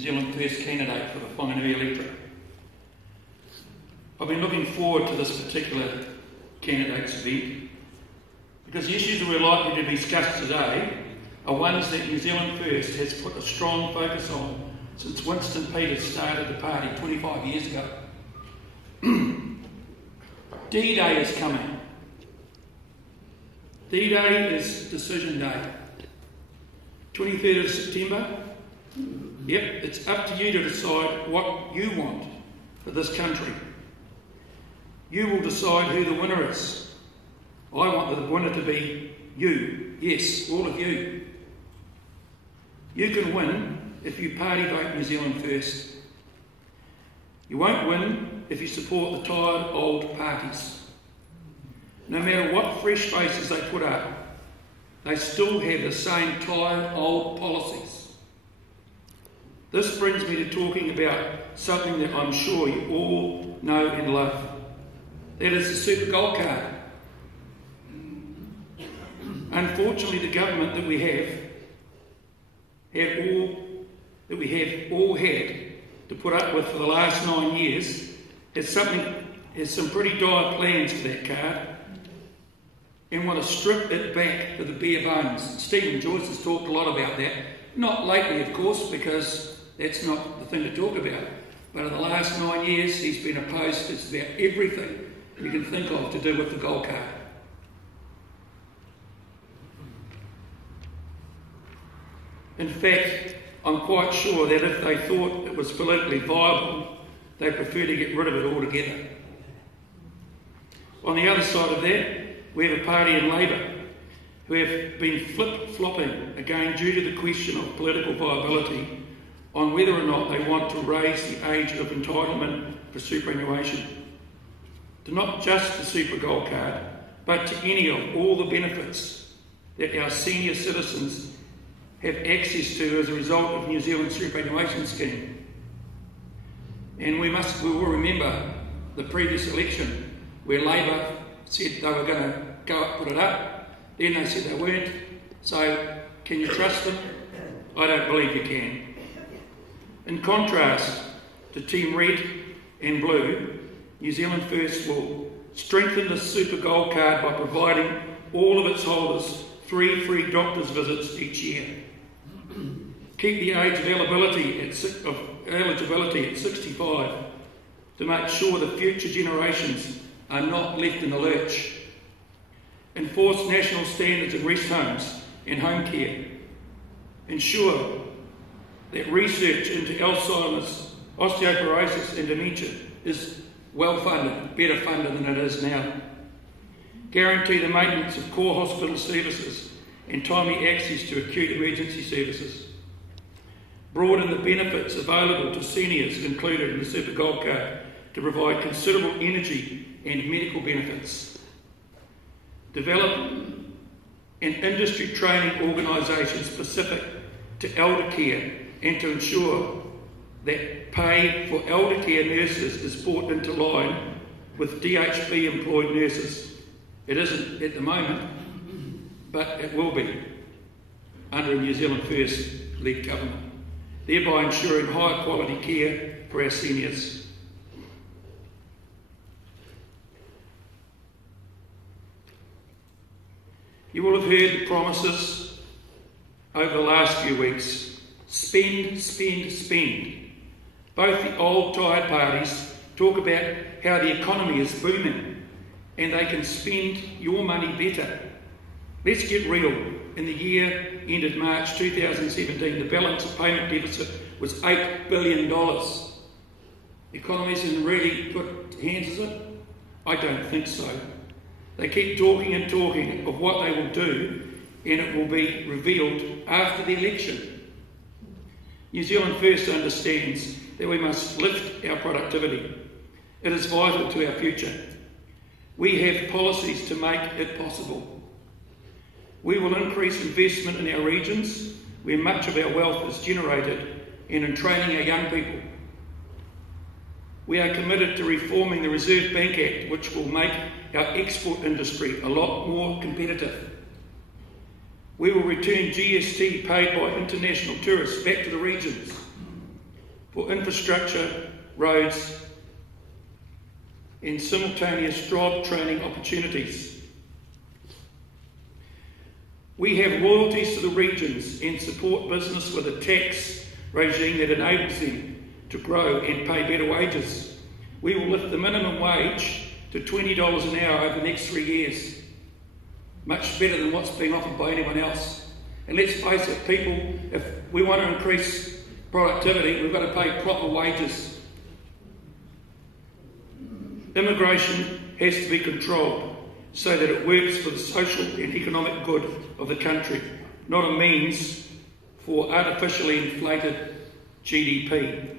New Zealand first candidate for the Whanganui electorate. I've been looking forward to this particular candidates event because the issues that we're likely to discuss today are ones that New Zealand First has put a strong focus on since Winston Peters started the party 25 years ago. D-Day is coming. D-Day is decision day. 23rd of September. Yep, it's up to you to decide what you want for this country. You will decide who the winner is. I want the winner to be you. Yes, all of you. You can win if you party vote New Zealand First. You won't win if you support the tired old parties. No matter what fresh faces they put up, they still have the same tired old policies. This brings me to talking about something that I'm sure you all know and love. That is the Super Gold Card. Unfortunately, the government that we have all had to put up with for the last 9 years has some pretty dire plans for that card and want to strip it back to the bare bones. Stephen Joyce has talked a lot about that. Not lately, of course, because that's not the thing to talk about. But in the last 9 years, he's been opposed to about everything you can think of to do with the gold card. In fact, I'm quite sure that if they thought it was politically viable, they'd prefer to get rid of it altogether. On the other side of that, we have a party in Labour who have been flip-flopping again due to the question of political viability on whether or not they want to raise the age of entitlement for superannuation to not just the Super Gold Card, but to any of all the benefits that our senior citizens have access to as a result of New Zealand's superannuation scheme. And we will remember the previous election where Labour said they were going to go up, put it up, then they said they weren't. So can you trust them? I don't believe you can. In contrast to Team Red and Blue, New Zealand First will strengthen the Super Gold Card by providing all of its holders 3 free doctor's visits each year. Keep the age of eligibility at 65 to make sure that future generations are not left in the lurch. Enforce national standards in rest homes and home care. Ensure that research into Alzheimer's, osteoporosis and dementia is well funded, better funded than it is now. Guarantee the maintenance of core hospital services and timely access to acute emergency services. Broaden the benefits available to seniors included in the Super Gold Card to provide considerable energy and medical benefits. Develop an industry training organisation specific to elder care and to ensure that pay for elder care nurses is brought into line with DHB employed nurses. It isn't at the moment, but it will be under a New Zealand First led government, thereby ensuring high quality care for our seniors. You will have heard the promises over the last few weeks. Spend, spend, spend. Both the old tired parties talk about how the economy is booming and they can spend your money better. Let's get real. In the year ended March 2017, the balance of payment deficit was $8 billion. The economy hasn't really put hands, is it? I don't think so. They keep talking and talking of what they will do, and it will be revealed after the election. New Zealand First understands that we must lift our productivity. It is vital to our future. We have policies to make it possible. We will increase investment in our regions, where much of our wealth is generated, and in training our young people. We are committed to reforming the Reserve Bank Act, which will make our export industry a lot more competitive. We will return GST paid by international tourists back to the regions. for infrastructure, roads, and simultaneous job training opportunities. We have loyalties to the regions and support business with a tax regime that enables them to grow and pay better wages. We will lift the minimum wage to $20 an hour over the next 3 years. Much better than what's being offered by anyone else. And let's face it, people, if we want to increase productivity, we've got to pay proper wages. Immigration has to be controlled so that it works for the social and economic good of the country, not a means for artificially inflated GDP.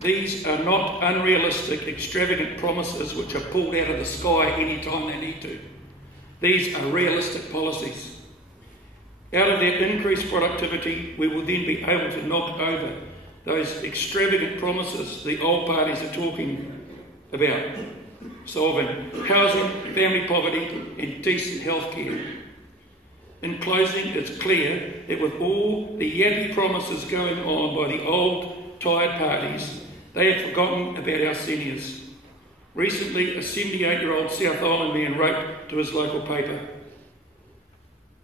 These are not unrealistic, extravagant promises which are pulled out of the sky any time they need to. These are realistic policies. Out of that increased productivity, we will then be able to knock over those extravagant promises the old parties are talking about, solving housing, family poverty and decent health care. In closing, it's clear that with all the yappy promises going on by the old, tired parties, they have forgotten about our seniors. Recently, a 78-year-old South Island man wrote to his local paper,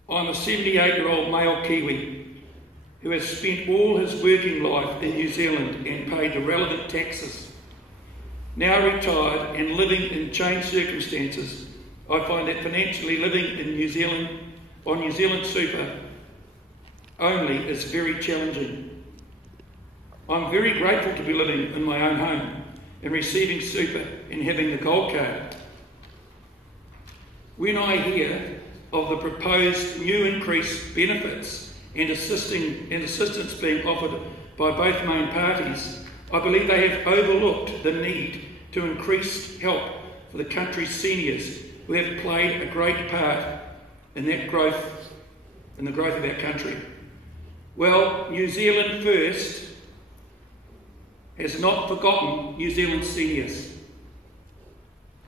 "I'm a 78-year-old male Kiwi who has spent all his working life in New Zealand and paid the relevant taxes. Now retired and living in changed circumstances, I find that financially living in New Zealand on New Zealand super only is very challenging. I'm very grateful to be living in my own home and receiving super and having the gold card. When I hear of the proposed new increased benefits and assistance being offered by both main parties, I believe they have overlooked the need to increase help for the country's seniors who have played a great part in that growth, in the growth of our country. Well, New Zealand First has not forgotten New Zealand seniors.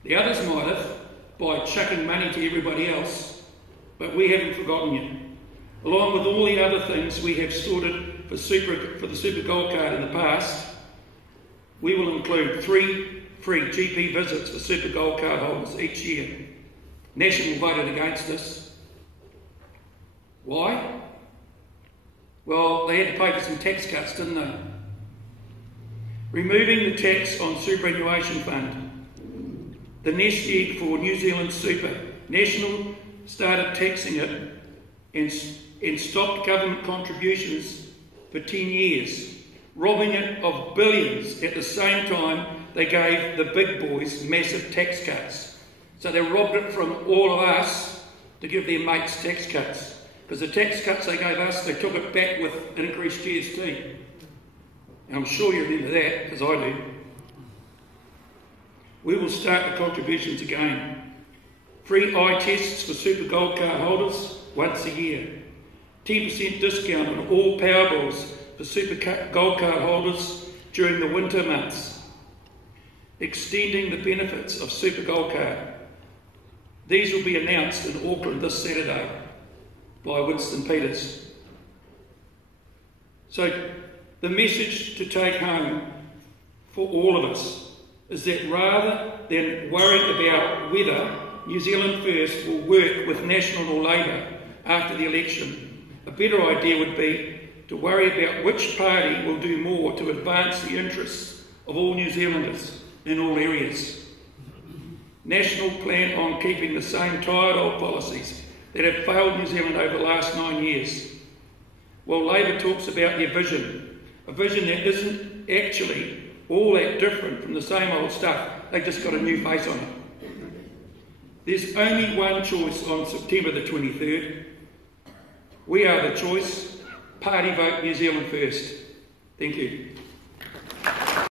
The others might have, by chucking money to everybody else, but we haven't forgotten you. Along with all the other things we have sorted for the Super Gold Card in the past, we will include 3 free GP visits for Super Gold Card holders each year. National voted against this. Why? Well, they had to pay for some tax cuts, didn't they? Removing the tax on superannuation fund, the nest egg for New Zealand super. National started taxing it and stopped government contributions for 10 years, robbing it of billions. At the same time, they gave the big boys massive tax cuts. So they robbed it from all of us to give their mates tax cuts. Because the tax cuts they gave us, they took it back with increased GST. And I'm sure you remember that, because I do. We will start the contributions again. Free eye tests for Super Gold Card holders once a year. 10% discount on all power bills for Super Gold Card holders during the winter months. Extending the benefits of Super Gold Card. These will be announced in Auckland this Saturday by Winston Peters. So the message to take home for all of us is that rather than worrying about whether New Zealand First will work with National or Labour after the election, a better idea would be to worry about which party will do more to advance the interests of all New Zealanders in all areas. National plan on keeping the same tired old policies that have failed New Zealand over the last 9 years. While Labour talks about their vision, a vision that isn't actually all that different from the same old stuff, they've just got a new face on it. There's only one choice on September the 23rd. We are the choice. Party vote New Zealand First. Thank you.